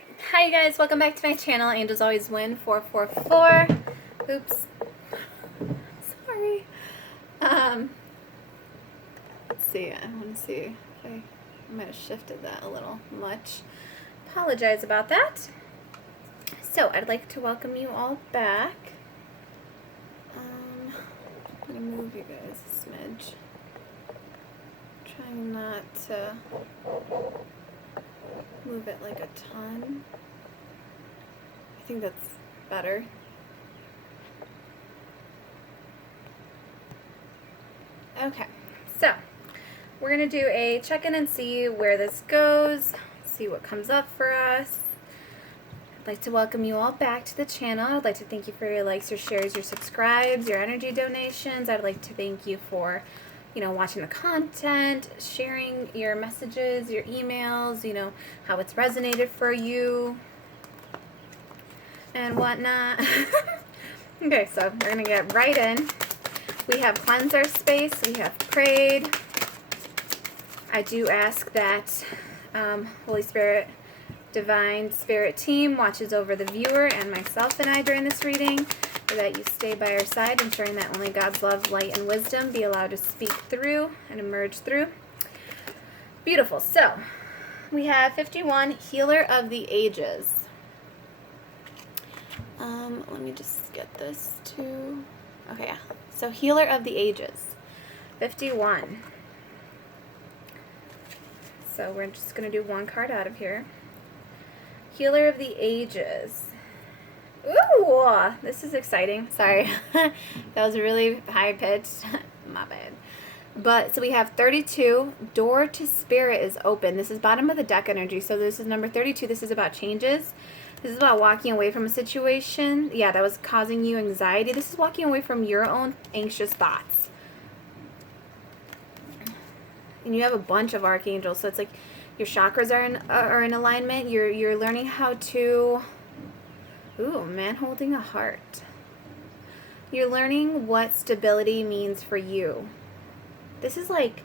Okay. Hi you guys, welcome back to my channel. Angels Always Win 444. Oops. Sorry. Let's see. I want to see if I might have shifted that a little much. Apologize about that. So I'd like to welcome you all back. I'm gonna move you guys a smidge. Trying not to move it like a ton. I think that's better. Okay, so we're going to do a check-in and see where this goes, see what comes up for us. I'd like to welcome you all back to the channel. I'd like to thank you for your likes, your shares, your subscribes, your energy donations. I'd like to thank you for, watching the content, sharing your messages, your emails, how it's resonated for you and whatnot. Okay, so we're going to get right in. We have cleansed our space. We have prayed. I do ask that Holy Spirit, Divine Spirit team watches over the viewer and myself and I during this reading, that you stay by our side, ensuring that only God's love, light, and wisdom be allowed to speak through and emerge through. Beautiful. So we have 51, Healer of the Ages. Let me just get this to... Okay, yeah. So Healer of the Ages, 51. So we're just going to do one card out of here. Healer of the Ages. Ooh, this is exciting. Sorry. That was really high pitched. My bad. But, so we have 32. Door to Spirit is open. This is bottom of the deck energy. So this is number 32. This is about changes. This is about walking away from a situation, that was causing you anxiety. This is walking away from your own anxious thoughts. And you have a bunch of archangels, so it's like your chakras are in alignment. You're learning how to... Ooh, man holding a heart. You're learning what stability means for you. This is like...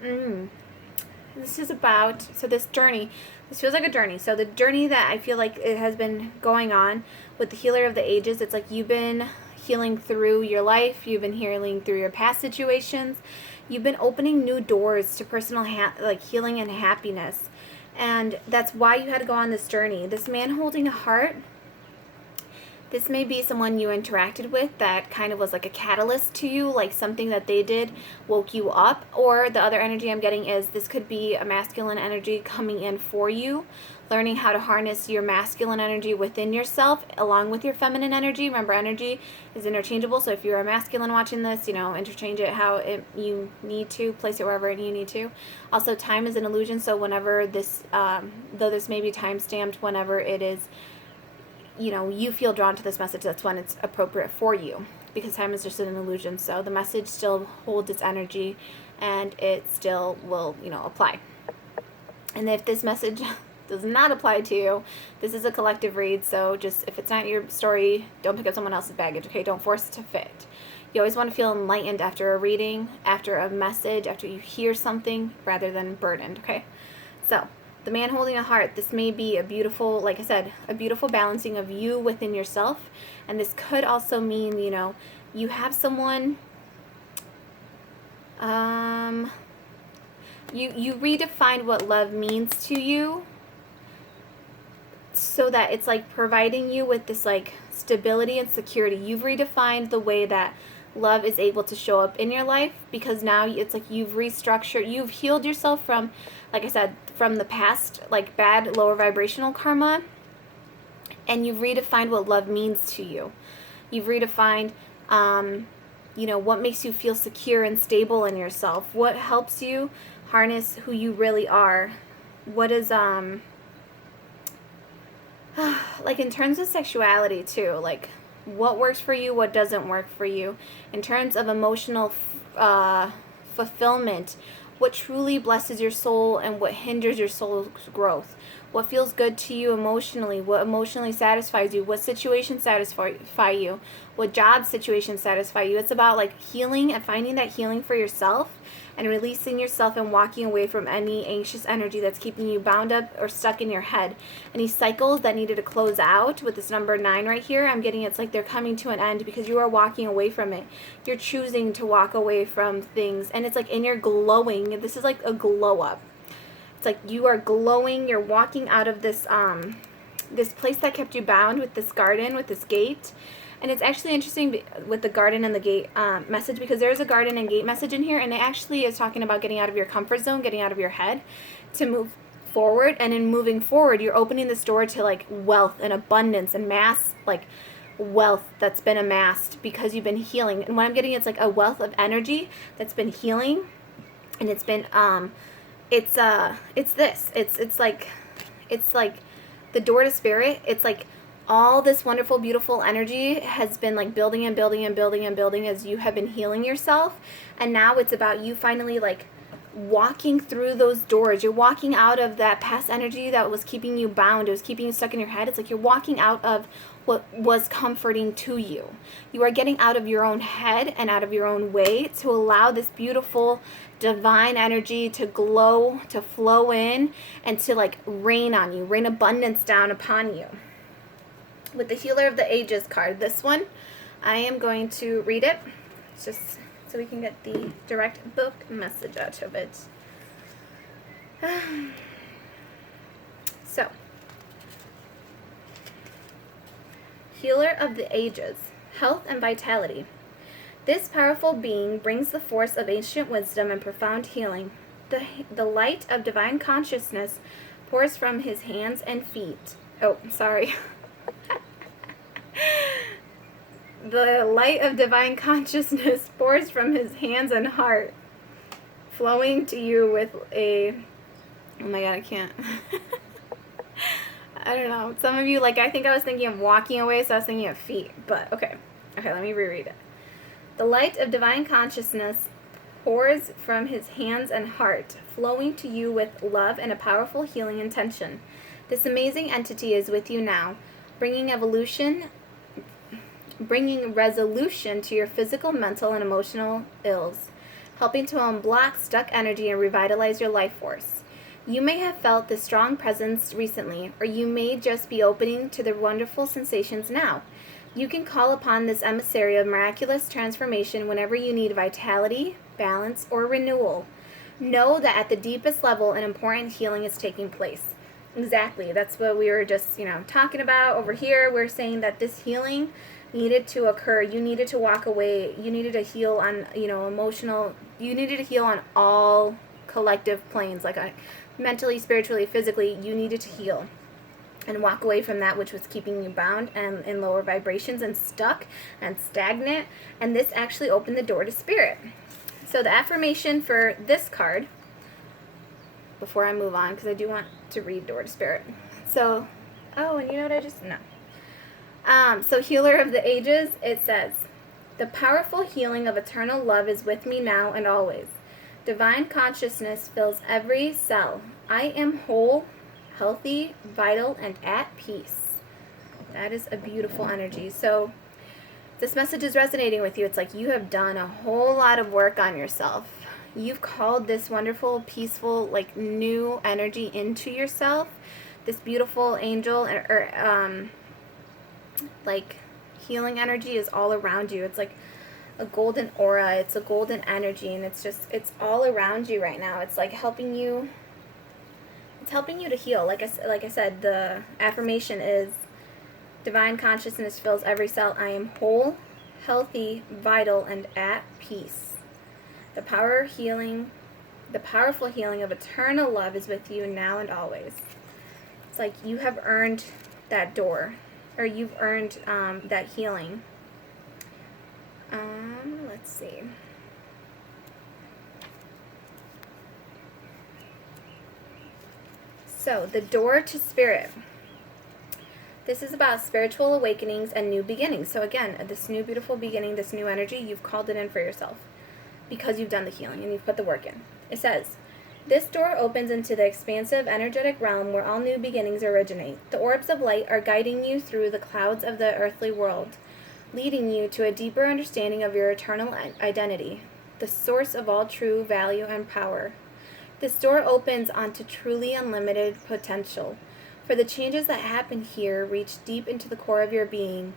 This is about... So this journey... This feels like a journey. So the journey that I feel like it has been going on with the Healer of the Ages, it's like you've been healing through your life. You've been healing through your past situations. You've been opening new doors to personal healing and happiness. And that's why you had to go on this journey. This man holding a heart, this may be someone you interacted with that kind of was like a catalyst to you, like something that they did woke you up. Or the other energy I'm getting is this could be a masculine energy coming in for you, learning how to harness your masculine energy within yourself along with your feminine energy. Remember, energy is interchangeable, so if you're a masculine watching this, interchange it how you need to, place it wherever you need to. Also, time is an illusion, so whenever this, though this may be time stamped, whenever it is, you feel drawn to this message, that's when it's appropriate for you, because time is just an illusion. So the message still holds its energy and it still will, apply. And if this message does not apply to you, this is a collective read, so just if it's not your story, don't pick up someone else's baggage, okay? Don't force it to fit. You always want to feel enlightened after a reading, after a message, after you hear something, rather than burdened, okay? So the man holding a heart, this may be a beautiful, like I said, a beautiful balancing of you within yourself. And this could also mean, you have someone, you redefined what love means to you, so that it's like providing you with this like stability and security. You've redefined the way that love is able to show up in your life, because now it's like you've restructured, you've healed yourself from, like I said, from the past, like bad lower vibrational karma, and you've redefined what love means to you. You've redefined, what makes you feel secure and stable in yourself. What helps you harness who you really are. What is, like in terms of sexuality too, like what works for you, what doesn't work for you. In terms of emotional fulfillment, what truly blesses your soul and what hinders your soul's growth. What feels good to you emotionally, what emotionally satisfies you, what situations satisfy you, what job situations satisfy you. It's about like healing and finding that healing for yourself and releasing yourself and walking away from any anxious energy that's keeping you bound up or stuck in your head. Any cycles that needed to close out with this number 9 right here, I'm getting it's like they're coming to an end because you are walking away from it. You're choosing to walk away from things, and it's like in your glowing. This is like a glow up. It's like you are glowing. You're walking out of this this place that kept you bound with this garden, with this gate. And it's actually interesting with the garden and the gate message, because there's a garden and gate message in here, and it actually is talking about getting out of your comfort zone, getting out of your head to move forward. And in moving forward, you're opening this door to like wealth and abundance and mass, like wealth that's been amassed because you've been healing. And what I'm getting, it's like a wealth of energy that's been healing, and it's been it's like the door to spirit. It's like all this wonderful, beautiful energy has been like building and building and building and building as you have been healing yourself. And now it's about you finally like walking through those doors. You're walking out of that past energy that was keeping you bound. It was keeping you stuck in your head. It's like you're walking out of what was comforting to you. You are getting out of your own head and out of your own way to allow this beautiful divine energy to glow, to flow in, and to like rain on you, rain abundance down upon you. With the Healer of the Ages card, this one, I am going to read it just so we can get the direct book message out of it. So, Healer of the Ages, health and vitality. This powerful being brings the force of ancient wisdom and profound healing. The light of divine consciousness pours from his hands and feet. Oh, sorry. The light of divine consciousness pours from his hands and heart, flowing to you with a... Oh my god, I can't. I don't know. Some of you, like, I think I was thinking of walking away, so I was thinking of feet. But, okay. Okay, let me reread it. The light of divine consciousness pours from his hands and heart, flowing to you with love and a powerful healing intention. This amazing entity is with you now, bringing resolution to your physical, mental, and emotional ills, helping to unblock stuck energy and revitalize your life force. You may have felt this strong presence recently, or you may just be opening to the wonderful sensations now. You can call upon this emissary of miraculous transformation whenever you need vitality, balance, or renewal. Know that at the deepest level, an important healing is taking place. Exactly. That's what we were just, talking about over here. We're saying that this healing needed to occur. You needed to walk away. You needed to heal on, emotional. You needed to heal on all collective planes, like mentally, spiritually, physically. You needed to heal and walk away from that which was keeping you bound and in lower vibrations and stuck and stagnant. And this actually opened the door to spirit. So the affirmation for this card, before I move on, because I do want to read Door to Spirit. So, oh, and you know what I just, no. So Healer of the Ages, it says, the powerful healing of eternal love is with me now and always. Divine consciousness fills every cell. I am whole, healthy, vital, and at peace. That is a beautiful energy. So this message is resonating with you. It's like you have done a whole lot of work on yourself. You've called this wonderful, peaceful, like new energy into yourself. This beautiful angel like healing energy is all around you. It's like a golden aura. It's a golden energy, and it's all around you right now. It's like helping you. It's helping you to heal. Like I said, the affirmation is divine consciousness fills every cell. I am whole, healthy, vital, and at peace. The powerful healing of eternal love is with you now and always. It's like you have earned that door, or you've earned that healing. Let's see. So, the door to spirit. This is about spiritual awakenings and new beginnings. So again, this new beautiful beginning, this new energy, you've called it in for yourself because you've done the healing and you've put the work in. It says, this door opens into the expansive energetic realm where all new beginnings originate. The orbs of light are guiding you through the clouds of the earthly world, leading you to a deeper understanding of your eternal identity. the source of all true value and power. This door opens onto truly unlimited potential, for the changes that happen here reach deep into the core of your being.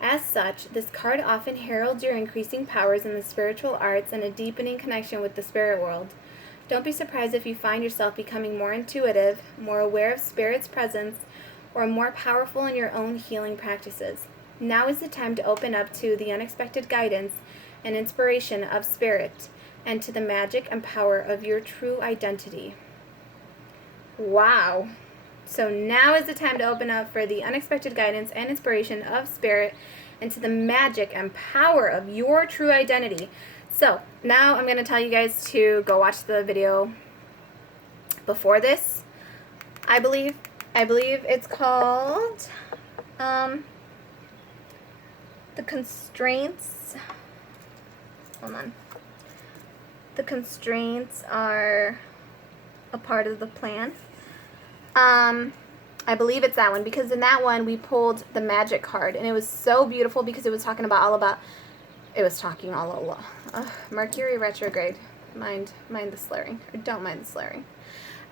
As such, this card often heralds your increasing powers in the spiritual arts and a deepening connection with the spirit world. Don't be surprised if you find yourself becoming more intuitive, more aware of Spirit's presence, or more powerful in your own healing practices. Now is the time to open up to the unexpected guidance and inspiration of Spirit, and to the magic and power of your true identity. Wow. So now is the time to open up for the unexpected guidance and inspiration of Spirit, and to the magic and power of your true identity. So now I'm going to tell you guys to go watch the video before this. I believe it's called The Constraints. Hold on. The constraints are a part of the plan. I believe it's that one, because in that one we pulled the magic card, and it was so beautiful because it was talking about Mercury retrograde. Mind the slurring, or don't mind the slurring.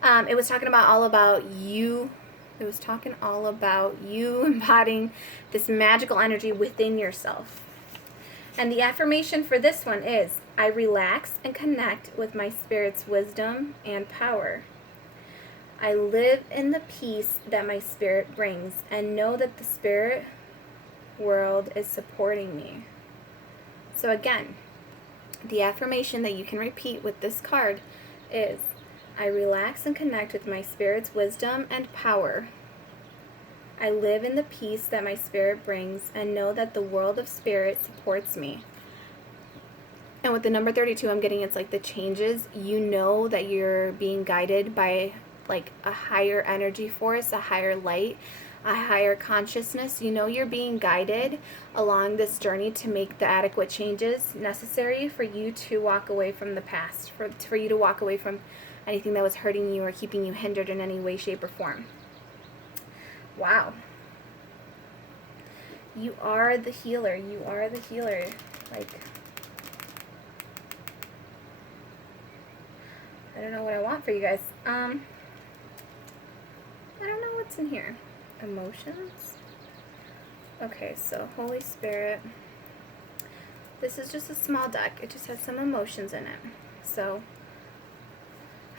It was talking about all about you. It was talking all about you embodying this magical energy within yourself. And the affirmation for this one is, I relax and connect with my spirit's wisdom and power. I live in the peace that my spirit brings and know that the spirit world is supporting me. So again, the affirmation that you can repeat with this card is, I relax and connect with my spirit's wisdom and power. I live in the peace that my spirit brings and know that the world of spirit supports me. And with the number 32, I'm getting it's like the changes. You know that you're being guided by like a higher energy force, a higher light, a higher consciousness. You know you're being guided along this journey to make the adequate changes necessary for you to walk away from the past, for you to walk away from anything that was hurting you or keeping you hindered in any way, shape, or form. Wow. You are the healer. You are the healer. Like, I don't know what I want for you guys. I don't know what's in here. Emotions? Okay, so Holy Spirit. This is just a small deck. It just has some emotions in it. So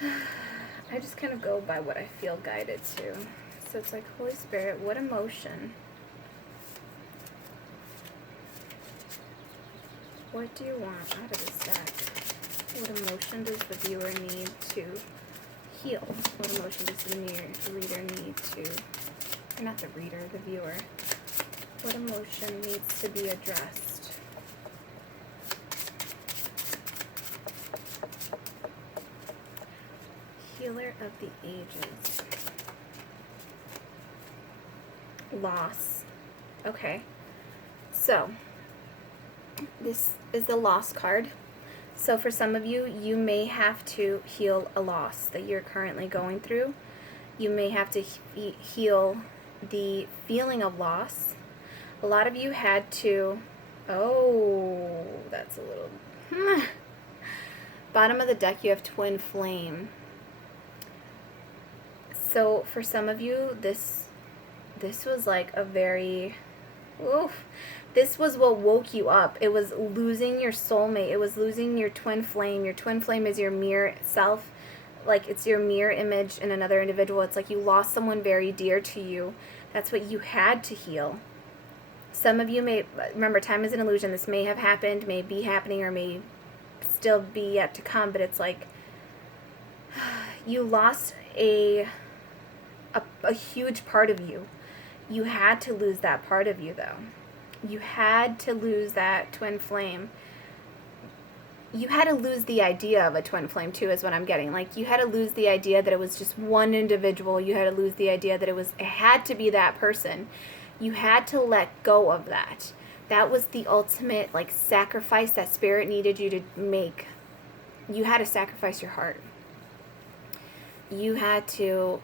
I just kind of go by what I feel guided to. So it's like, Holy Spirit, what emotion? What do you want out of this deck? What emotion does the viewer need to heal? What emotion does the reader need to, or not the reader, the viewer. What emotion needs to be addressed? Healer of the ages. Loss. Okay. So, this is the loss card. So for some of you, you may have to heal a loss that you're currently going through. You may have to heal the feeling of loss. A lot of you had to, that's a little, bottom of the deck you have Twin Flame. So for some of you, this was like a very, this was what woke you up. It was losing your soulmate. It was losing your twin flame. Your twin flame is your mirror self. Like, it's your mirror image in another individual. It's like you lost someone very dear to you. That's what you had to heal. Some of you may, remember, time is an illusion. This may have happened, may be happening, or may still be yet to come. But it's like you lost a huge part of you. You had to lose that part of you, though. You had to lose that twin flame. You had to lose the idea of a twin flame, too, is what I'm getting. Like, you had to lose the idea that it was just one individual. You had to lose the idea that it had to be that person. You had to let go of that. That was the ultimate, like, sacrifice that Spirit needed you to make. You had to sacrifice your heart. You had to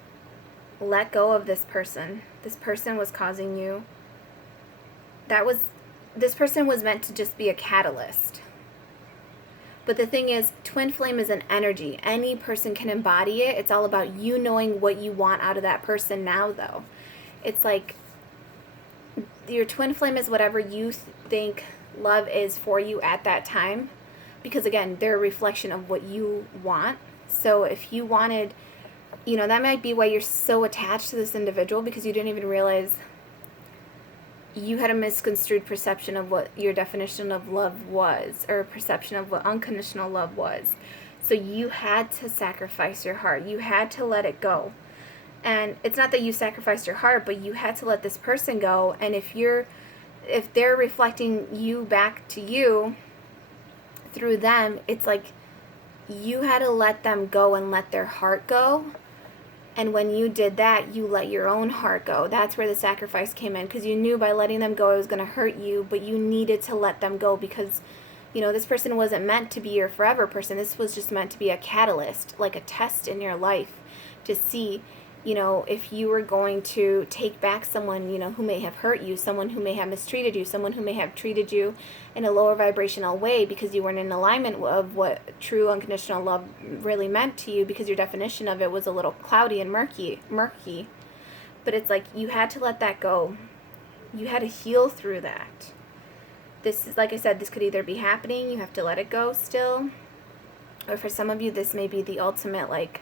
let go of this person. This person was causing you. This person was meant to just be a catalyst But the thing is, twin flame is an energy. Any person can embody it. It's all about you knowing what you want out of that person now, though. It's like your twin flame is whatever you think love is for you at that time. Because again, they're a reflection of what you want. So if you wanted, that might be why you're so attached to this individual, because you didn't even realize you had a misconstrued perception of what your definition of love was, or a perception of what unconditional love was. So you had to sacrifice your heart. You had to let it go. And it's not that you sacrificed your heart, but you had to let this person go. And if they're reflecting you back to you through them, it's like you had to let them go and let their heart go. And when you did that, you let your own heart go. That's where the sacrifice came in, because you knew by letting them go it was going to hurt you, but you needed to let them go because, this person wasn't meant to be your forever person. This was just meant to be a catalyst, like a test in your life to see, if you were going to take back someone, who may have hurt you, someone who may have mistreated you, someone who may have treated you in a lower vibrational way because you weren't in alignment of what true unconditional love really meant to you, because your definition of it was a little cloudy and murky. But it's like you had to let that go. You had to heal through that. This is, like I said, this could either be happening, you have to let it go still, or for some of you, this may be the ultimate,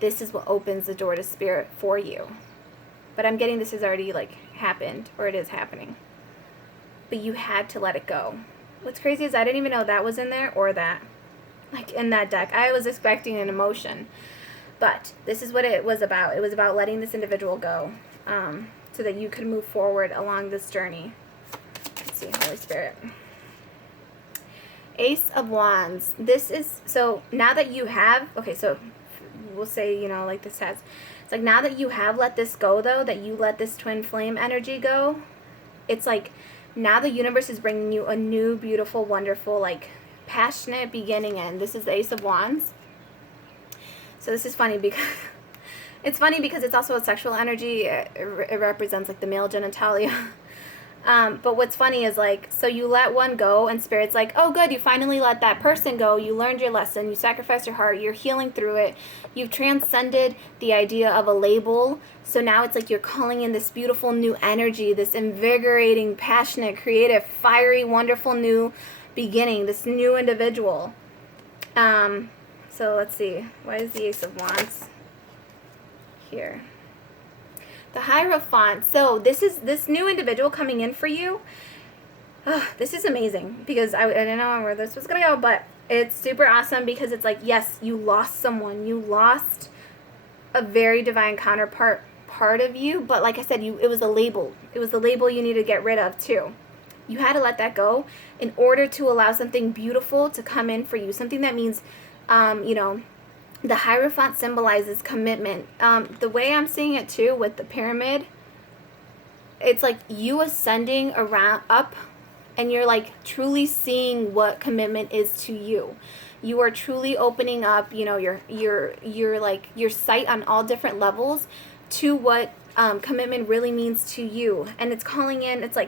this is what opens the door to spirit for you. But I'm getting this has already, happened, or it is happening. But you had to let it go. What's crazy is I didn't even know that was in there, or that, in that deck. I was expecting an emotion. But this is what it was about. It was about letting this individual go, so that you could move forward along this journey. Let's see, Holy Spirit. Ace of Wands. This is, so now that you have, okay, so we'll say, this has, it's like now that you have let this go, though, that you let this twin flame energy go, it's like now the universe is bringing you a new, beautiful, wonderful, passionate beginning. And this is the Ace of Wands. So this is funny because it's also a sexual energy. It represents the male genitalia. But what's funny is so you let one go and Spirit's like, oh good, you finally let that person go. You learned your lesson. You sacrificed your heart. You're healing through it. You've transcended the idea of a label. So now it's you're calling in this beautiful new energy, this invigorating, passionate, creative, fiery, wonderful new beginning, this new individual. So let's see. Why is the Ace of Wands here? The Hierophant. So this is this new individual coming in for you. This is amazing because I didn't know where this was going to go, but it's super awesome because it's yes, you lost someone. You lost a very divine counterpart part of you, but like I said, it was a label. It was the label you needed to get rid of too. You had to let that go in order to allow something beautiful to come in for you. Something that means, the Hierophant symbolizes commitment. The way I'm seeing it too with the pyramid, it's you ascending up, and you're truly seeing what commitment is to you. You are truly opening up, your sight on all different levels to what commitment really means to you. And it's calling in, it's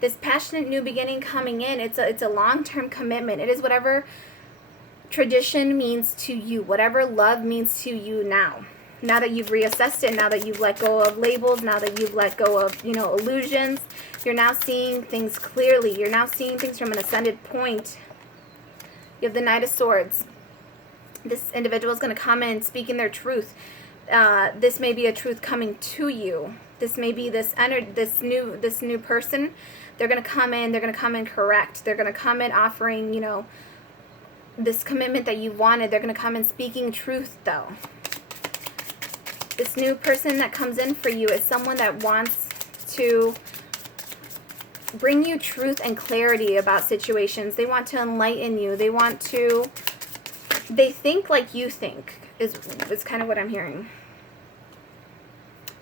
this passionate new beginning coming in. It's a long-term commitment. It is whatever tradition means to you, whatever love means to you now. Now that you've reassessed it, now that you've let go of labels, now that you've let go of, illusions, you're now seeing things clearly. You're now seeing things from an ascended point. You have the Knight of Swords. This individual is going to come in speaking their truth. This may be a truth coming to you. This may be this new person. They're going to come in. They're going to come in correct. They're going to come in offering, this commitment that you wanted. They're going to come in speaking truth, though. This new person that comes in for you is someone that wants to bring you truth and clarity about situations. They want to enlighten you. They think like you think, is kind of what I'm hearing.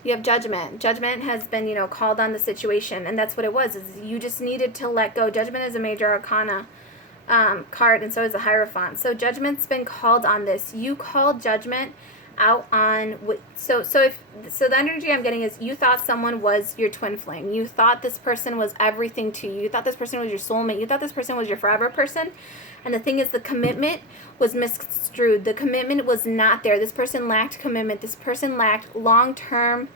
You have Judgment. Judgment has been, called on the situation, and that's what it was. Is you just needed to let go. Judgment is a major arcana card, and so is the Hierophant. So Judgment's been called on this. You called Judgment out on what, so the energy I'm getting is you thought someone was your twin flame. You thought this person was everything to you. You thought this person was your soulmate. You thought this person was your forever person. And the thing is, the commitment was misconstrued. The commitment was not there. This person lacked commitment. This person lacked long-term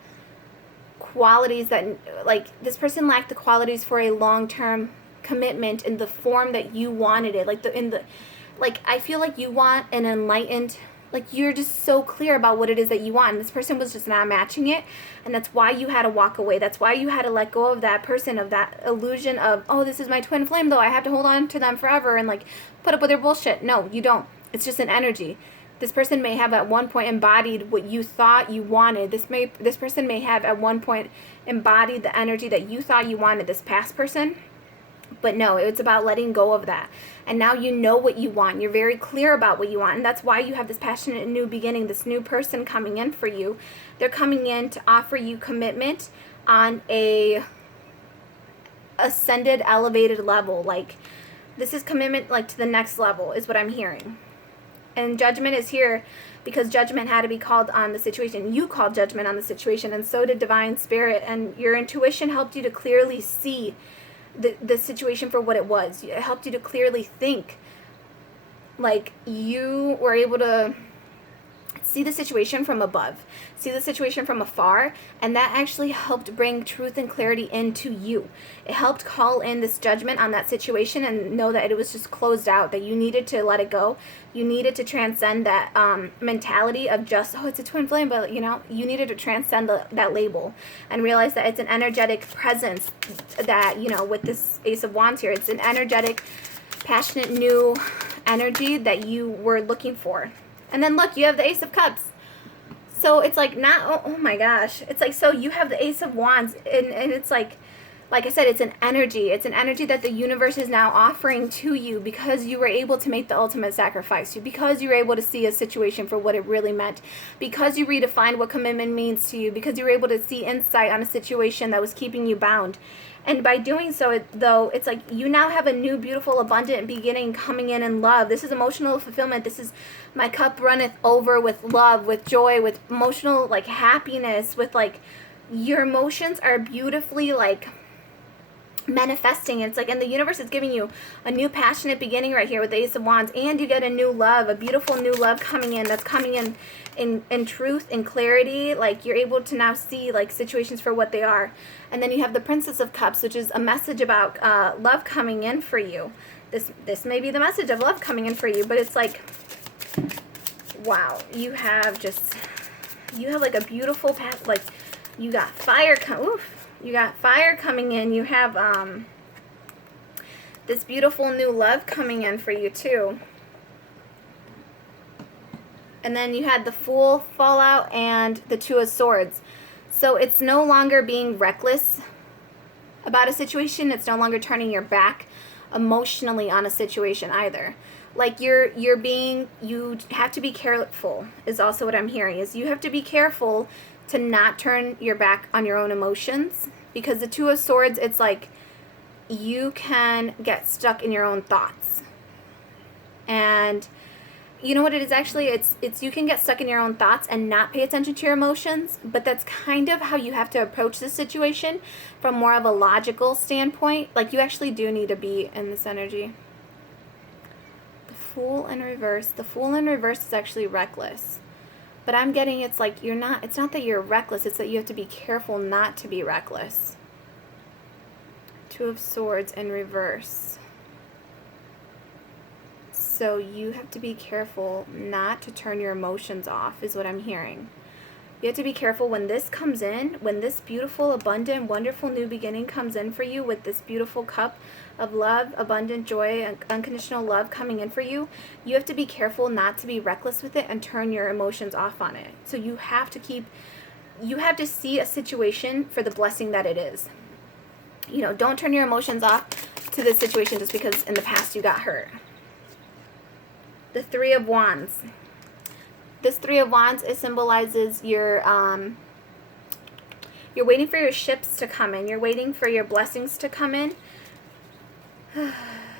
qualities that, like, this person lacked the qualities for a long-term commitment in the form that you wanted it. Like, I feel like you want an enlightened, like, you're just so clear about what it is that you want, and this person was just not matching it, and that's why you had to walk away. That's why you had to let go of that person, of that illusion of, oh, this is my twin flame, though I have to hold on to them forever and, like, put up with their bullshit. No, you don't. It's just an energy. This person may have at one point embodied what you thought you wanted. This person may have at one point embodied the energy that you thought you wanted, this past person. But no, it's about letting go of that. And now you know what you want. You're very clear about what you want. And that's why you have this passionate new beginning, this new person coming in for you. They're coming in to offer you commitment on a ascended, elevated level. Like, this is commitment, like, to the next level is what I'm hearing. And judgment is here because judgment had to be called on the situation. You called judgment on the situation, and so did Divine Spirit. And your intuition helped you to clearly see the situation for what it was. It helped you to clearly think. Like, you were able to see the situation from above, see the situation from afar, and that actually helped bring truth and clarity into you. It helped call in this judgment on that situation and know that it was just closed out, that you needed to let it go. You needed to transcend that mentality of just, oh, it's a twin flame, but, you know, you needed to transcend that label and realize that it's an energetic presence that, you know, with this Ace of Wands here, it's an energetic, passionate, new energy that you were looking for. And then look, you have the Ace of Cups. So it's like not, oh my gosh. It's like, so you have the Ace of Wands, and it's like I said, it's an energy. It's an energy that the universe is now offering to you because you were able to make the ultimate sacrifice. Because you were able to see a situation for what it really meant. Because you redefined what commitment means to you. Because you were able to see insight on a situation that was keeping you bound. And by doing so, it's like you now have a new, beautiful, abundant beginning coming in love. This is emotional fulfillment. This is my cup runneth over with love, with joy, with emotional, like, happiness, with, like, your emotions are beautifully, like, manifesting. It's like, and the universe is giving you a new passionate beginning right here with the Ace of Wands, and you get a new love, a beautiful new love coming in, that's coming in truth and clarity. Like, you're able to now see, like, situations for what they are. And then you have the Princess of Cups, which is a message about love coming in for you. This may be the message of love coming in for you, but it's like, wow, you have like a beautiful path. Like, you got fire you got fire coming in. You have this beautiful new love coming in for you too. And then you had the Fool fallout and the Two of Swords. So it's no longer being reckless about a situation. It's no longer turning your back emotionally on a situation either. Like, you have to be careful is also what I'm hearing. Is you have to be careful to not turn your back on your own emotions, because the Two of Swords, it's like you can get stuck in your own thoughts. And you know what it is actually? It's you can get stuck in your own thoughts and not pay attention to your emotions, but that's kind of how you have to approach this situation from more of a logical standpoint. Like, you actually do need to be in this energy. The Fool in reverse. The Fool in reverse is actually reckless. But I'm getting it's like it's not that you're reckless, it's that you have to be careful not to be reckless. Two of Swords in reverse. So you have to be careful not to turn your emotions off, is what I'm hearing. You have to be careful when this comes in, when this beautiful, abundant, wonderful new beginning comes in for you with this beautiful cup of love, abundant joy, and unconditional love coming in for you. You have to be careful not to be reckless with it and turn your emotions off on it. So you have to see a situation for the blessing that it is. You know, don't turn your emotions off to this situation just because in the past you got hurt. The Three of Wands. This Three of Wands, it symbolizes you're waiting for your ships to come in. You're waiting for your blessings to come in.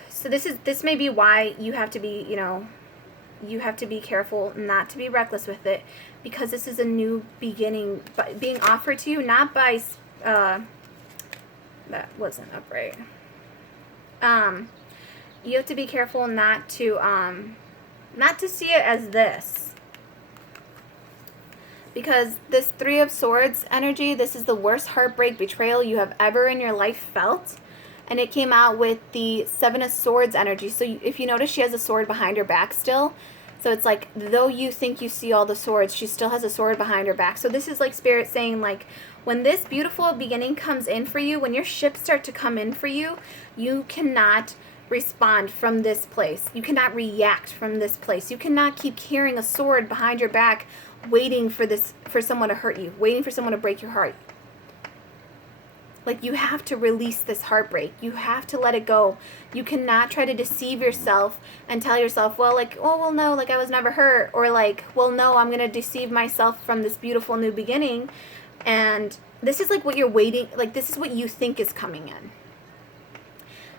So this may be why you have to be, you know, you have to be careful not to be reckless with it, because this is a new beginning being offered to you, not by, that wasn't upright. You have to be careful not to see it as this. Because this Three of Swords energy, this is the worst heartbreak, betrayal you have ever in your life felt. And it came out with the Seven of Swords energy. So if you notice, she has a sword behind her back still. So it's like, though you think you see all the swords, she still has a sword behind her back. So this is like Spirit saying, like, when this beautiful beginning comes in for you, when your ships start to come in for you, you cannot respond from this place. You cannot react from this place. You cannot keep carrying a sword behind your back, waiting for someone to hurt you, waiting for someone to break your heart. Like, you have to release this heartbreak. You have to let it go. You cannot try to deceive yourself and tell yourself, well, like, oh, well, no, like, I was never hurt. Or like, well, no, I'm going to deceive myself from this beautiful new beginning. And this is like what you're waiting, like, this is what you think is coming in.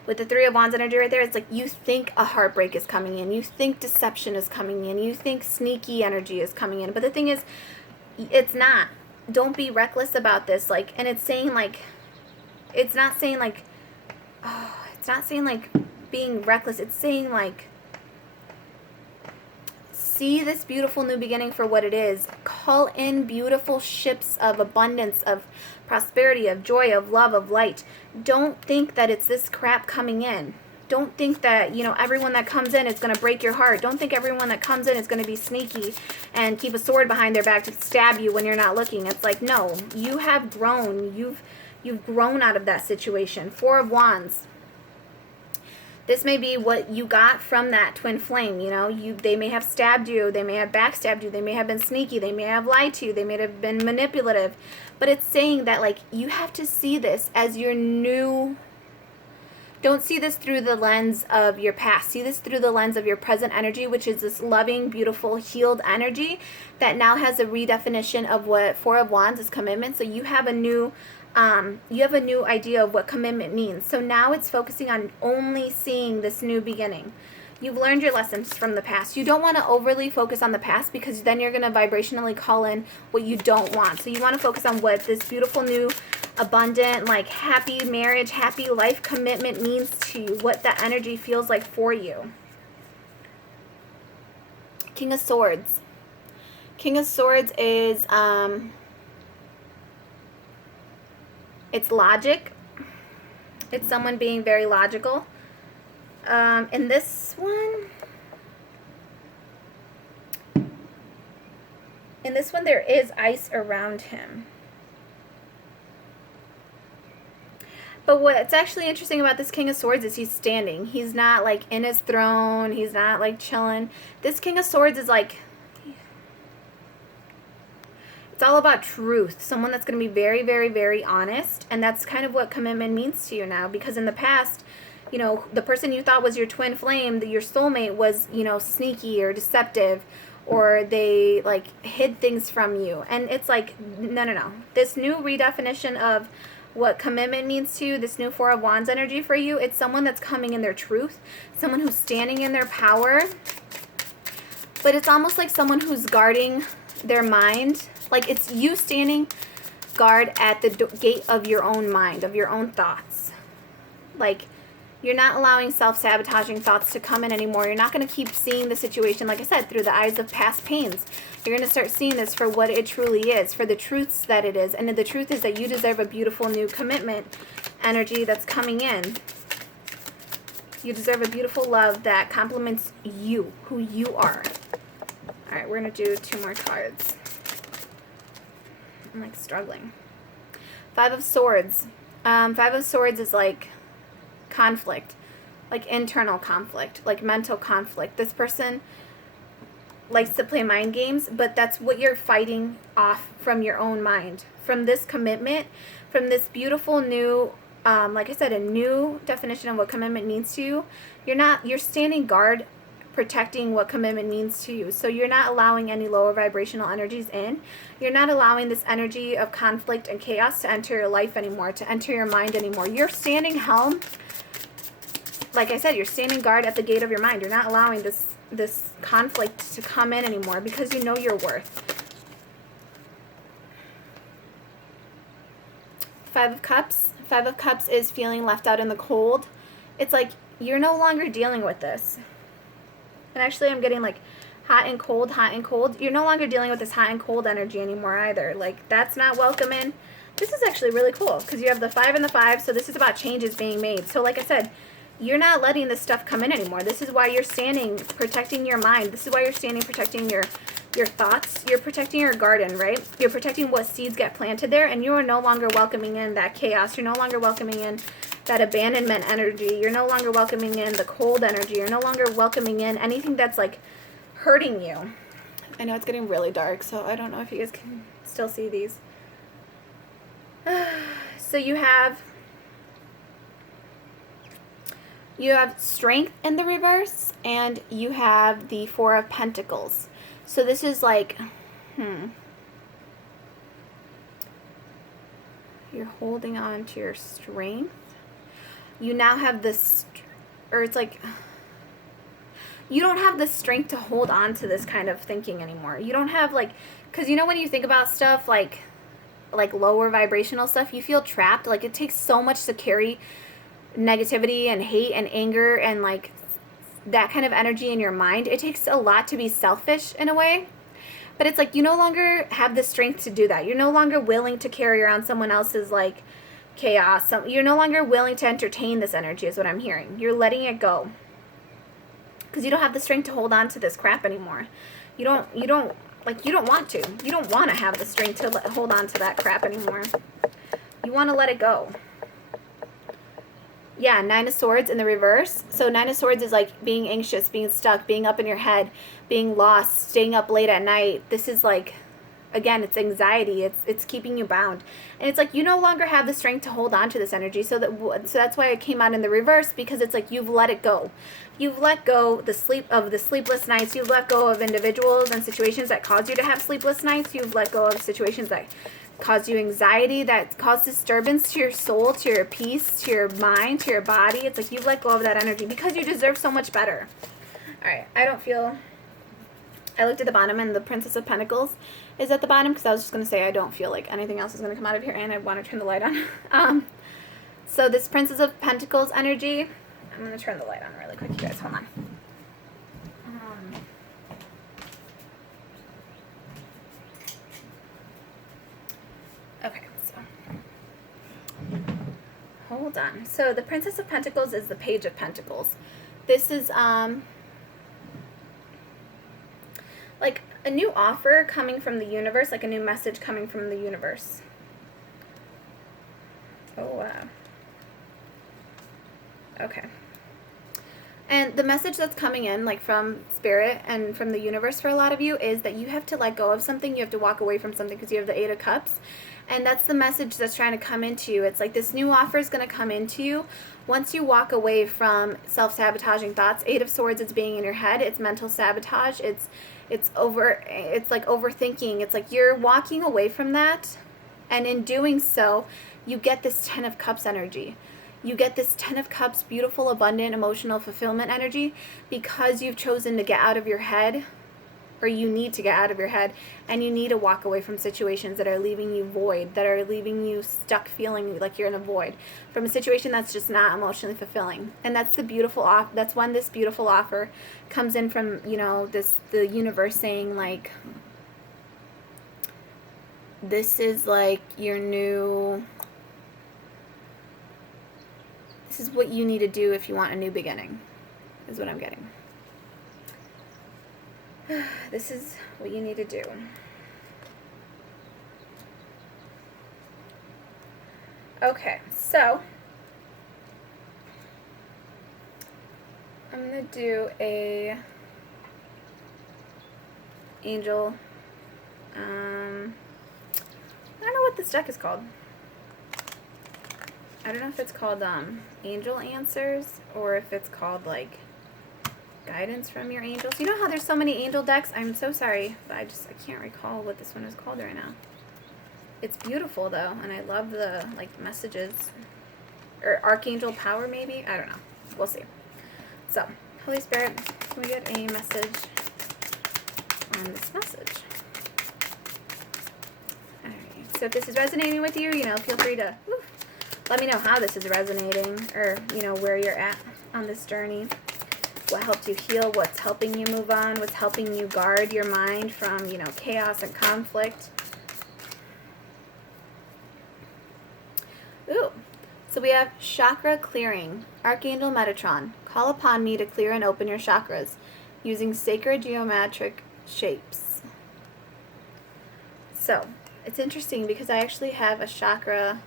With the Three of Wands energy right there, it's like you think a heartbreak is coming in. You think deception is coming in. You think sneaky energy is coming in. But the thing is, it's not. Don't be reckless about this. Like, and it's saying, like, it's not saying like, oh, it's not saying like being reckless. It's saying like, see this beautiful new beginning for what it is. Call in beautiful ships of abundance, of prosperity, of joy, of love, of light. Don't think that it's this crap coming in. Don't think that, you know, everyone that comes in is going to break your heart. Don't think everyone that comes in is going to be sneaky and keep a sword behind their back to stab you when you're not looking. It's like, no, you have grown. You've grown out of that situation. Four of Wands. This may be what you got from that twin flame, you know. They may have stabbed you. They may have backstabbed you. They may have been sneaky. They may have lied to you. They may have been manipulative. But it's saying that, like, you have to see this as your new... Don't see this through the lens of your past. See this through the lens of your present energy, which is this loving, beautiful, healed energy that now has a redefinition of what Four of Wands is, commitment. So you have a new... you have a new idea of what commitment means. So now it's focusing on only seeing this new beginning. You've learned your lessons from the past. You don't want to overly focus on the past, because then you're going to vibrationally call in what you don't want. So you want to focus on what this beautiful new abundant, like, happy marriage, happy life commitment means to you, what that energy feels like for you. King of Swords. King of Swords is it's logic. It's someone being very logical. In this one, there is ice around him. But what's actually interesting about this King of Swords is he's standing. He's not, like, in his throne. He's not, like, chilling. This King of Swords is, like, it's all about truth. Someone that's going to be very, very, very honest. And that's kind of what commitment means to you now. Because in the past, you know, the person you thought was your twin flame, your soulmate, was, you know, sneaky or deceptive. Or they, like, hid things from you. And it's like, no. This new redefinition of what commitment means to you, this new Four of Wands energy for you, it's someone that's coming in their truth. Someone who's standing in their power. But it's almost like someone who's guarding their mind. Like, it's you standing guard at the gate of your own mind, of your own thoughts. Like, you're not allowing self-sabotaging thoughts to come in anymore. You're not going to keep seeing the situation, like I said, through the eyes of past pains. You're going to start seeing this for what it truly is, for the truths that it is. And the truth is that you deserve a beautiful new commitment energy that's coming in. You deserve a beautiful love that complements you, who you are. All right, we're going to do 2 more cards. I'm, like, struggling. Five of Swords. Five of Swords is, like, conflict. Like, internal conflict. Like, mental conflict. This person likes to play mind games, but that's what you're fighting off from your own mind. From this commitment, from this beautiful new, like I said, a new definition of what commitment means to you. You're standing guard, protecting what commitment means to you. So you're not allowing any lower vibrational energies in. You're not allowing this energy of conflict and chaos to enter your life anymore, to enter your mind anymore. You're standing helm. Like I said, you're standing guard at the gate of your mind. You're not allowing this this conflict to come in anymore because you know your worth. 5 of Cups. 5 of Cups is feeling left out in the cold. It's like you're no longer dealing with this. And actually I'm getting like hot and cold, hot and cold. You're no longer dealing with this hot and cold energy anymore either. Like that's not welcome in. This is actually really cool because you have the 5 and the 5. So this is about changes being made. So like I said, you're not letting this stuff come in anymore. This is why you're standing, protecting your mind. This is why you're standing, protecting your thoughts. You're protecting your garden, right? You're protecting what seeds get planted there, and you are no longer welcoming in that chaos. You're no longer welcoming in that abandonment energy. You're no longer welcoming in the cold energy. You're no longer welcoming in anything that's like hurting you. I know it's getting really dark, so I don't know if you guys can still see these. So you have strength in the reverse, and you have the 4 of Pentacles. So this is like, you're holding on to your strength. You now have this, or it's like, you don't have the strength to hold on to this kind of thinking anymore. You don't have like, because you know when you think about stuff like lower vibrational stuff, you feel trapped. Like it takes so much to carry negativity and hate and anger and like that kind of energy in your mind. It takes a lot to be selfish in a way, but it's like you no longer have the strength to do that. You're no longer willing to carry around someone else's like chaos. You're no longer willing to entertain this energy is what I'm hearing. You're letting it go because you don't have the strength to hold on to this crap anymore. You don't want to. You don't want to have the strength to hold on to that crap anymore. You want to let it go. Yeah, 9 of Swords in the reverse. So 9 of Swords is like being anxious, being stuck, being up in your head, being lost, staying up late at night. This is like, again, it's anxiety. It's keeping you bound. And it's like you no longer have the strength to hold on to this energy. So that's why it came out in the reverse, because it's like you've let it go. You've let go the sleepless nights. You've let go of individuals and situations that cause you to have sleepless nights. You've let go of situations that cause you anxiety, that cause disturbance to your soul, to your peace, to your mind, to your body. It's like you've let go of that energy because you deserve so much better. All right, I looked at the bottom and the Princess of Pentacles is at the bottom because I was just going to say I don't feel like anything else is going to come out of here, and I want to turn the light on. So this Princess of Pentacles energy, I'm going to turn the light on really quick, you guys. Hold on. Okay, so hold on. So the Princess of Pentacles is the Page of Pentacles. This is like a new offer coming from the universe, like a new message coming from the universe. Oh, wow. Okay. And the message that's coming in, like from Spirit and from the universe for a lot of you, is that you have to let go of something. You have to walk away from something because you have the 8 of Cups. And that's the message that's trying to come into you. It's like this new offer is going to come into you once you walk away from self-sabotaging thoughts. 8 of Swords, it's being in your head. It's mental sabotage. It's like overthinking. It's like you're walking away from that. And in doing so, you get this 10 of Cups energy. You get this 10 of Cups, beautiful, abundant, emotional fulfillment energy because you've chosen to get out of your head, or you need to get out of your head, and you need to walk away from situations that are leaving you void, that are leaving you stuck feeling like you're in a void, from a situation that's just not emotionally fulfilling. And that's the beautiful that's when this beautiful offer comes in from, you know, the universe saying like, this is like your new, this is what you need to do if you want a new beginning, is what I'm getting. This is what you need to do. Okay, so I'm going to do a angel. I don't know what this deck is called. I don't know if it's called Angel Answers or if it's called like Guidance from Your Angels. You know how there's so many angel decks? I'm so sorry, but I can't recall what this one is called right now. It's beautiful though, and I love the like messages. Or Archangel Power maybe? I don't know. We'll see. So, Holy Spirit, can we get a message on this message? Alright, so if this is resonating with you, feel free to let me know how this is resonating, or, where you're at on this journey. What helped you heal, what's helping you move on, what's helping you guard your mind from, chaos and conflict. Ooh. So we have chakra clearing. Archangel Metatron, call upon me to clear and open your chakras using sacred geometric shapes. So it's interesting because I actually have a chakra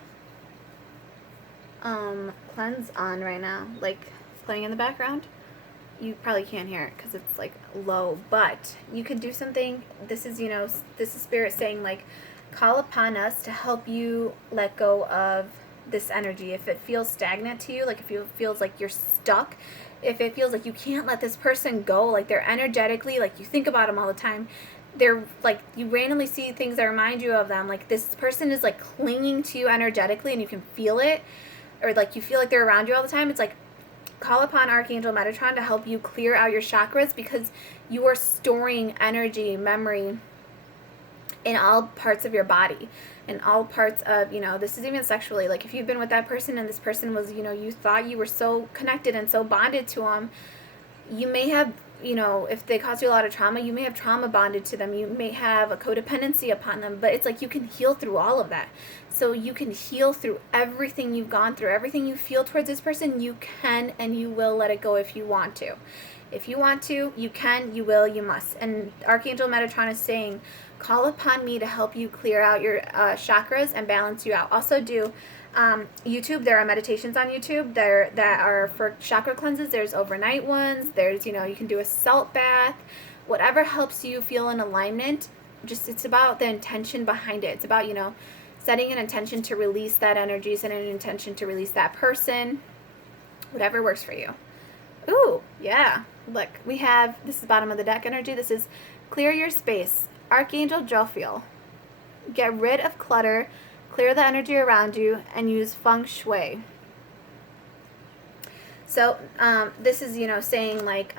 cleanse on right now, like playing in the background. You probably can't hear it because it's like low, but you can do something. This is, this is Spirit saying, like, call upon us to help you let go of this energy. If it feels stagnant to you, like if it feels like you're stuck, if it feels like you can't let this person go, like they're energetically, like you think about them all the time, they're like, you randomly see things that remind you of them, like this person is like clinging to you energetically and you can feel it, or like you feel like they're around you all the time. It's like, call upon Archangel Metatron to help you clear out your chakras, because you are storing energy, memory in all parts of your body, in all parts of, this is even sexually. Like if you've been with that person and this person was, you thought you were so connected and so bonded to them, you may have, if they caused you a lot of trauma, you may have trauma bonded to them. You may have a codependency upon them, but it's like you can heal through all of that. So you can heal through everything you've gone through, everything you feel towards this person. You can and you will let it go if you want to. If you want to, you can, you will, you must. And Archangel Metatron is saying, call upon me to help you clear out your chakras and balance you out. Also do YouTube. There are meditations on YouTube that are for chakra cleanses. There's overnight ones. There's, you can do a salt bath. Whatever helps you feel in alignment. Just, it's about the intention behind it. It's about, setting an intention to release that energy, setting an intention to release that person. Whatever works for you. Ooh, yeah. Look, we have, this is bottom of the deck energy. This is clear your space. Archangel Jophiel. Get rid of clutter, clear the energy around you, and use feng shui. So, this is, saying like,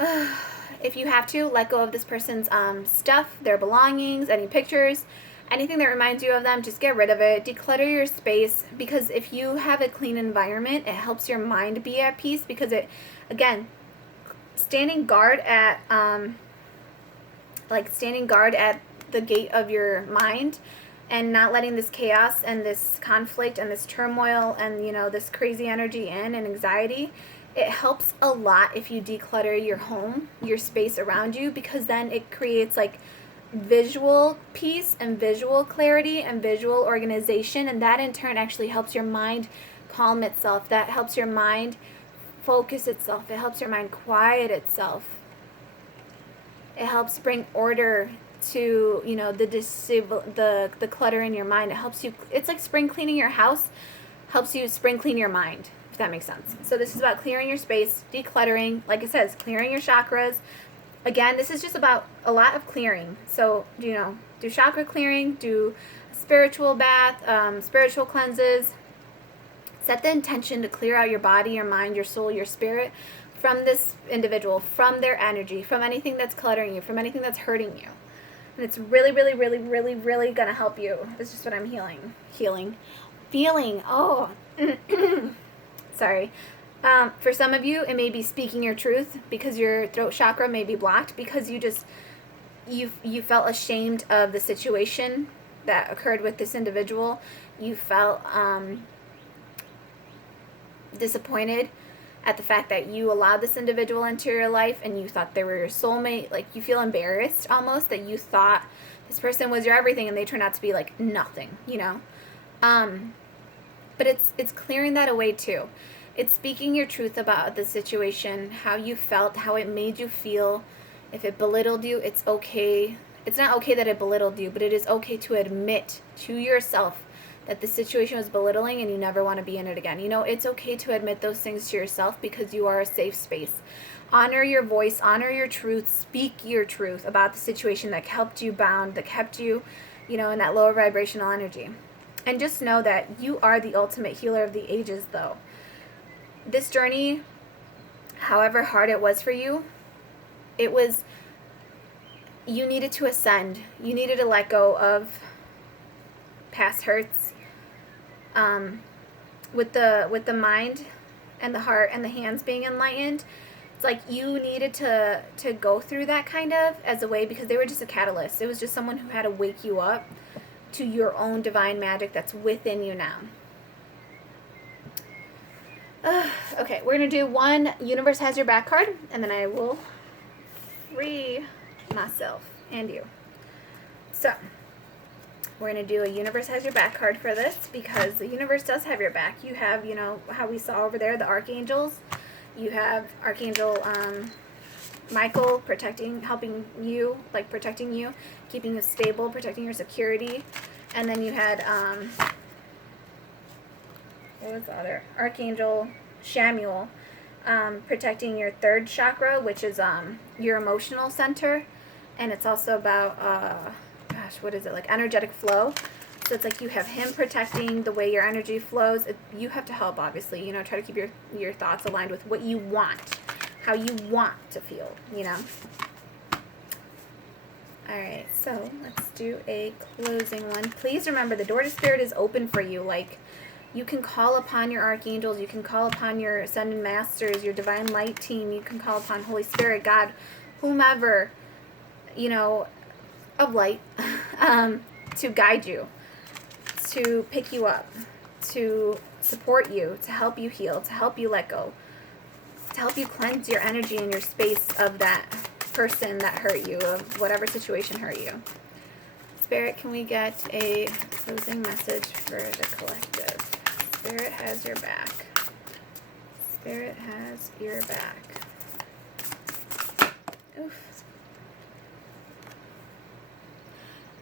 if you have to, let go of this person's stuff, their belongings, any pictures, anything that reminds you of them, just get rid of it. Declutter your space, because if you have a clean environment, it helps your mind be at peace, because it, again, standing guard at the gate of your mind and not letting this chaos and this conflict and this turmoil and, this crazy energy and anxiety, it helps a lot if you declutter your home, your space around you, because then it creates like visual peace and visual clarity and visual organization, and that in turn actually helps your mind calm itself. That helps your mind focus itself. It helps your mind quiet itself. It helps bring order to, the clutter in your mind. It helps you, it's like spring cleaning your house helps you spring clean your mind, if that makes sense. So this is about clearing your space, decluttering, like it says, clearing your chakras. Again, this is just about a lot of clearing. So, do chakra clearing, do spiritual bath, spiritual cleanses. Set the intention to clear out your body, your mind, your soul, your spirit from this individual, from their energy, from anything that's cluttering you, from anything that's hurting you. And it's really, really, really, really, really going to help you. It's just what I'm feeling. Oh, sorry. For some of you, it may be speaking your truth, because your throat chakra may be blocked because you felt ashamed of the situation that occurred with this individual. You felt disappointed at the fact that you allowed this individual into your life and you thought they were your soulmate. Like, you feel embarrassed almost that you thought this person was your everything and they turned out to be like nothing, but it's clearing that away too. It's speaking your truth about the situation, how you felt, how it made you feel. If it belittled you, it's okay. It's not okay that it belittled you, but it is okay to admit to yourself that the situation was belittling and you never want to be in it again. It's okay to admit those things to yourself, because you are a safe space. Honor your voice, honor your truth, speak your truth about the situation that kept you bound, that kept you, in that lower vibrational energy. And just know that you are the ultimate healer of the ages, though. this journey, however hard it was for you, you needed to ascend. You needed to let go of past hurts. With the mind and the heart and the hands being enlightened, it's like you needed to go through that kind of as a way, because they were just a catalyst. It was just someone who had to wake you up to your own divine magic that's within you now. Okay, we're going to do one Universe Has Your Back card, and then I will free myself and you. So, we're going to do a Universe Has Your Back card for this, because the universe does have your back. You have, you know, how we saw over there, the archangels. You have Archangel Michael helping you, like protecting you, keeping you stable, protecting your security. And then you had, what was the other? Archangel Shamuel, protecting your third chakra, which is your emotional center. And it's also about, what is it, like energetic flow. So it's like you have him protecting the way your energy flows. You have to help, obviously, you know, try to keep your thoughts aligned with what you want, how you want to feel, you know. All right, so let's do a closing one. Please remember, the door to spirit is open for you. Like, you can call upon your archangels, you can call upon your ascended masters, your divine light team, you can call upon Holy Spirit, God, whomever, you know, of light, to guide you, to pick you up, to support you, to help you heal, to help you let go, to help you cleanse your energy and your space of that person that hurt you, of whatever situation hurt you. Spirit, can we get a closing message for the collective? Spirit has your back. Spirit has your back. Oof.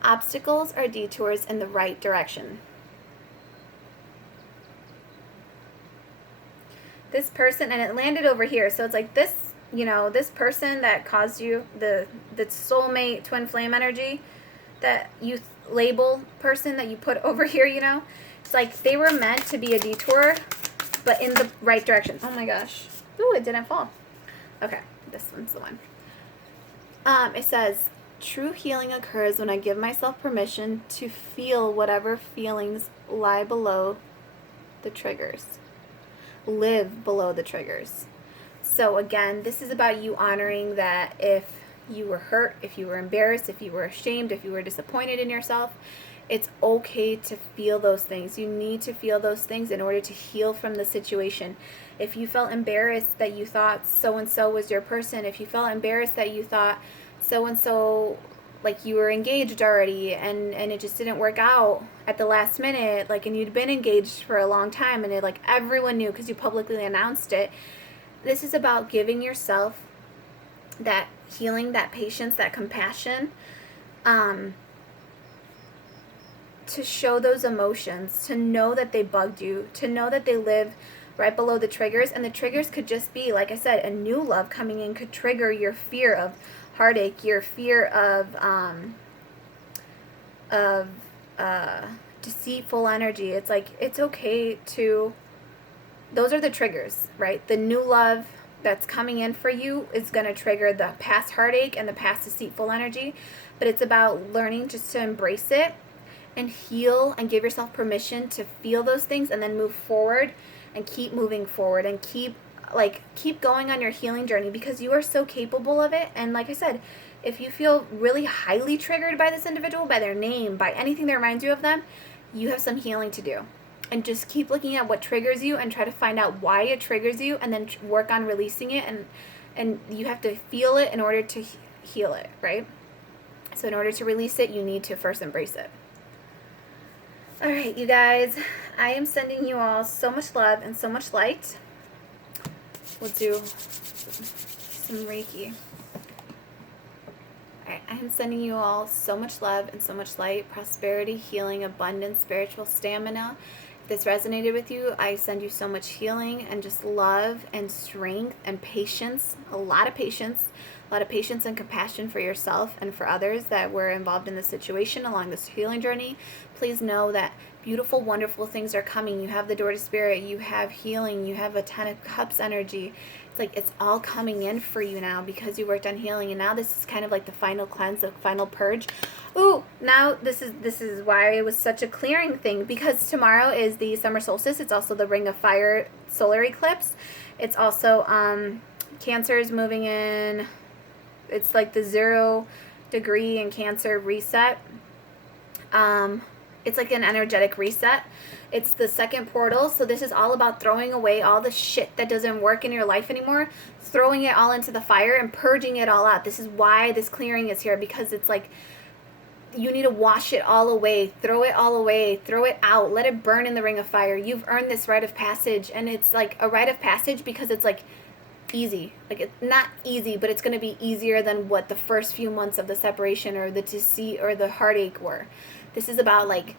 Obstacles are detours in the right direction. This person, and it landed over here, so it's like this, you know, this person that caused you, the soulmate twin flame energy, that you label person that you put over here, you know, it's like they were meant to be a detour, but in the right direction. Oh my gosh. Ooh, it didn't fall. Okay, this one's the one. It says, true healing occurs when I give myself permission to feel whatever feelings lie below the triggers. Live below the triggers. So again, this is about you honoring that if you were hurt, if you were embarrassed, if you were ashamed, if you were disappointed in yourself, it's okay to feel those things. You need to feel those things in order to heal from the situation. If you felt embarrassed that you thought so-and-so was your person, if you felt embarrassed that you thought so-and-so, like you were engaged already and it just didn't work out at the last minute, like, and you'd been engaged for a long time and it, like, everyone knew because you publicly announced it. This is about giving yourself that healing, that patience, that compassion, to show those emotions, to know that they bugged you, to know that they live right below the triggers. And the triggers could just be, like I said, a new love coming in could trigger your fear of heartache, your fear of deceitful energy. It's like, it's okay to, those are the triggers, right? The new love that's coming in for you is going to trigger the past heartache and the past deceitful energy. But it's about learning just to embrace it and heal and give yourself permission to feel those things and then move forward and keep moving forward and keep going on your healing journey, because you are so capable of it. And like I said, if you feel really highly triggered by this individual, by their name, by anything that reminds you of them, you have some healing to do. And just keep looking at what triggers you and try to find out why it triggers you, and then work on releasing it. And you have to feel it in order to heal it, right? So in order to release it, you need to first embrace it. All right, you guys, I am sending you all so much love and so much light. We'll do some Reiki. All right, I am sending you all so much love and so much light, prosperity, healing, abundance, spiritual stamina. If this resonated with you, I send you so much healing and just love and strength and patience, a lot of patience, a lot of patience and compassion for yourself and for others that were involved in this situation along this healing journey. Please know that beautiful, wonderful things are coming. You have the door to spirit, you have healing, you have a 10 of cups energy. It's like it's all coming in for you now because you worked on healing, and now this is kind of like the final cleanse, the final purge. Ooh, now this is why it was such a clearing thing, because tomorrow is the summer solstice. It's also the Ring of Fire solar eclipse. It's also Cancer is moving in. It's like the 0 degree in Cancer reset. It's like an energetic reset. It's the second portal. So this is all about throwing away all the shit that doesn't work in your life anymore, throwing it all into the fire and purging it all out. This is why this clearing is here, because it's like you need to wash it all away, throw it all away, throw it out, let it burn in the Ring of Fire. You've earned this rite of passage, and it's like a rite of passage because it's like easy. Like, it's not easy, but it's going to be easier than what the first few months of the separation or the deceit or the heartache were. This is about like,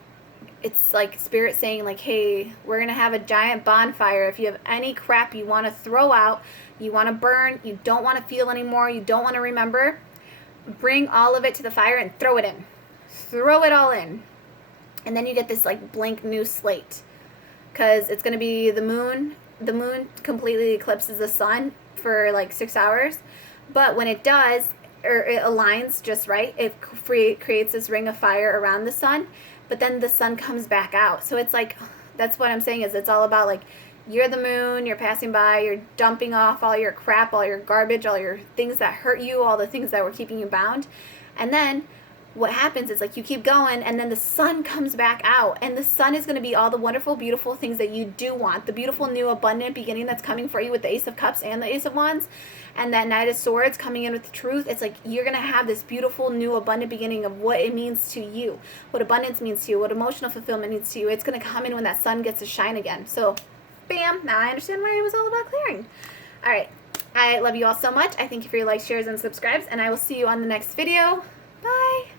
it's like spirit saying like, hey, we're going to have a giant bonfire. If you have any crap you want to throw out, you want to burn, you don't want to feel anymore, you don't want to remember, bring all of it to the fire and throw it in. Throw it all in. And then you get this like blank new slate, because it's going to be the moon. The moon completely eclipses the sun for like 6 hours. But when it does, or it aligns just right, it creates this ring of fire around the sun. But then the sun comes back out. So it's like, that's what I'm saying, is it's all about like, you're the moon, you're passing by, you're dumping off all your crap, all your garbage, all your things that hurt you, all the things that were keeping you bound. And then what happens is like you keep going, and then the sun comes back out, and the sun is going to be all the wonderful, beautiful things that you do want, the beautiful new abundant beginning that's coming for you with the Ace of Cups and the Ace of Wands, and that Knight of Swords coming in with the truth. It's like you're going to have this beautiful new abundant beginning of what it means to you, what abundance means to you, what emotional fulfillment means to you. It's going to come in when that sun gets to shine again. So bam, now I understand why it was all about clearing. All right, I love you all so much. I thank you for your likes, shares, and subscribes, and I will see you on the next video. Bye.